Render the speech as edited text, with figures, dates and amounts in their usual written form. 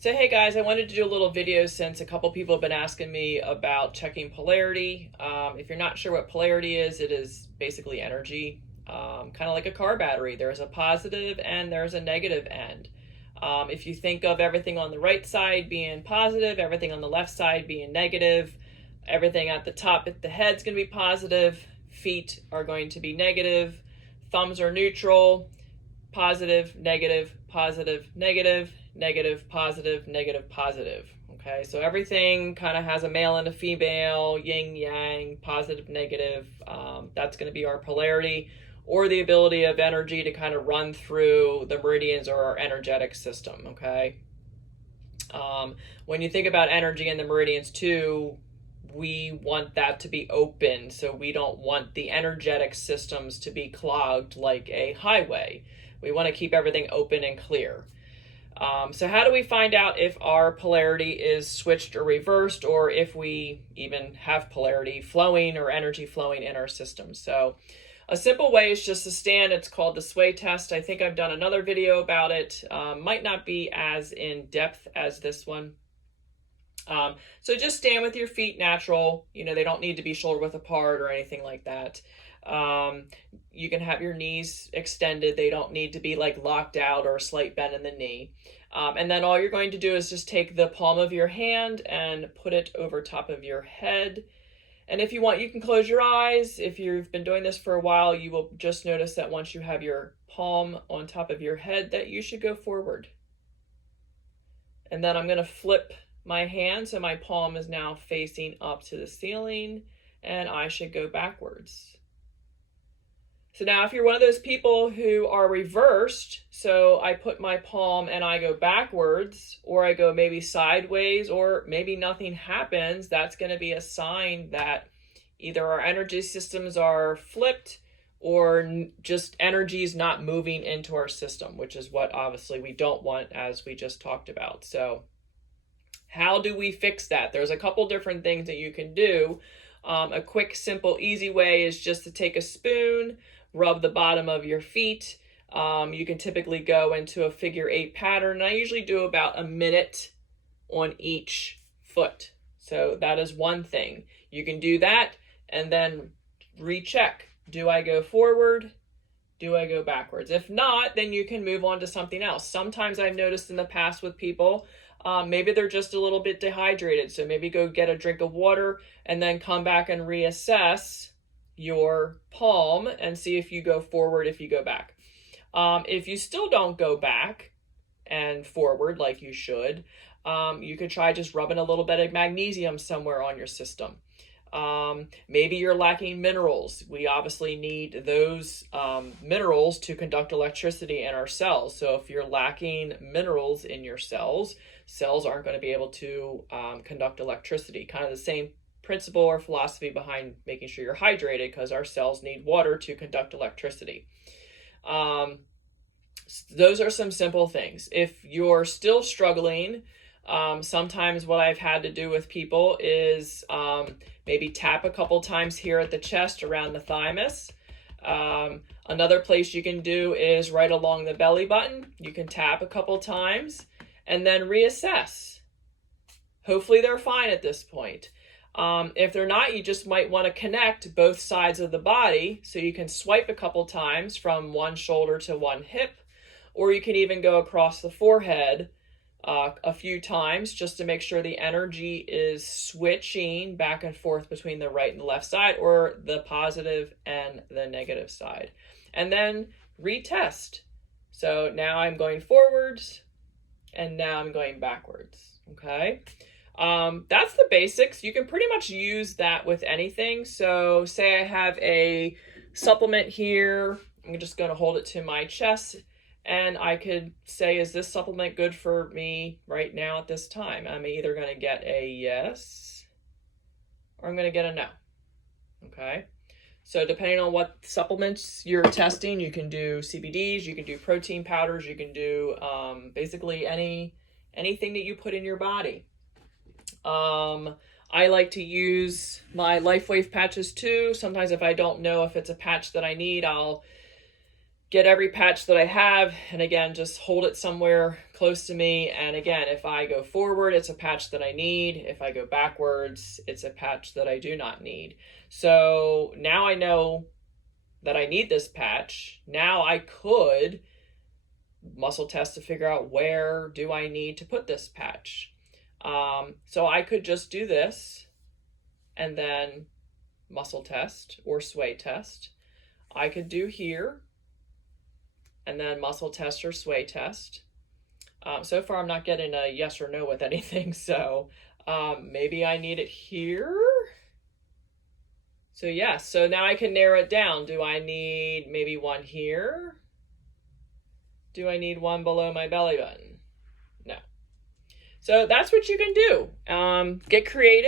So hey guys, I wanted to do a little video since a couple people have been asking me about checking polarity. If you're not sure what polarity is, it is basically energy, kind of like a car battery. There's a positive and there's a negative end. If you think of everything on the right side being positive, everything on the left side being negative, everything at the top at the head's going to be positive, feet are going to be negative, thumbs are neutral, positive, negative, positive, negative, negative, positive, negative, positive. Okay, so everything kind of has a male and a female, yin yang, positive, negative. That's going to be our polarity, or the ability of energy to kind of run through the meridians or our energetic system. Okay, when you think about energy in the meridians too, we want that to be open, so we don't want the energetic systems to be clogged like a highway. We want to keep everything open and clear. So how do we find out if our polarity is switched or reversed, or if we even have polarity flowing or energy flowing in our system? So a simple way is just to stand. It's called the sway test. I think I've done another video about it. Might not be as in depth as this one. So just stand with your feet natural. You know, they don't need to be shoulder width apart or anything like that. You can have your knees extended. They don't need to be like locked out or a slight bend in the knee. And then all you're going to do is just take the palm of your hand and put it over top of your head. And if you want, you can close your eyes. If you've been doing this for a while, you will just notice that once you have your palm on top of your head, that you should go forward. And then I'm going to flip my hand so my palm is now facing up to the ceiling, and I should go backwards. So now if you're one of those people who are reversed, so I put my palm and I go backwards, or I go maybe sideways, or maybe nothing happens, that's going to be a sign that either our energy systems are flipped or just energy is not moving into our system, which is what obviously we don't want, as we just talked about. So how do we fix that? There's a couple different things that you can do. A quick, simple, easy way is just to take a spoon, rub the bottom of your feet. You can typically go into a figure 8 pattern. I usually do about a minute on each foot. So that is one thing. You can do that and then recheck. Do I go forward? Do I go backwards? If not, then you can move on to something else. Sometimes I've noticed in the past with people, maybe they're just a little bit dehydrated. So maybe go get a drink of water and then come back and reassess your palm and see if you go forward, if you go back. If you still don't go back and forward like you should, you could try just rubbing a little bit of magnesium somewhere on your system. Maybe you're lacking minerals. We obviously need those minerals to conduct electricity in our cells. So if you're lacking minerals in your cells, cells aren't going to be able to conduct electricity. Kind of the same principle or philosophy behind making sure you're hydrated, because our cells need water to conduct electricity. Those are some simple things. If you're still struggling, sometimes what I've had to do with people is maybe tap a couple times here at the chest around the thymus. Another place you can do is right along the belly button. You can tap a couple times and then reassess. Hopefully they're fine at this point. If they're not, you just might want to connect both sides of the body, so you can swipe a couple times from one shoulder to one hip, or you can even go across the forehead a few times just to make sure the energy is switching back and forth between the right and the left side, or the positive and the negative side. And then retest. So now I'm going forwards and now I'm going backwards. Okay. That's the basics. You can pretty much use that with anything. So say I have a supplement here. I'm just going to hold it to my chest. And I could say, is this supplement good for me right now at this time? I'm either going to get a yes or I'm going to get a no. Okay. So depending on what supplements you're testing, you can do CBDs, you can do protein powders, you can do basically anything that you put in your body. I like to use my LifeWave patches too. Sometimes if I don't know if it's a patch that I need, I'll get every patch that I have, and again, just hold it somewhere close to me. And again, if I go forward, it's a patch that I need. If I go backwards, it's a patch that I do not need. So now I know that I need this patch. Now I could muscle test to figure out where do I need to put this patch. So I could just do this and then muscle test or sway test. I could do here and then muscle test or sway test. So far I'm not getting a yes or no with anything, so maybe I need it here. So yes, so now I can narrow it down. Do I need maybe one here? Do I need one below my belly button? No. So that's what you can do. Get creative.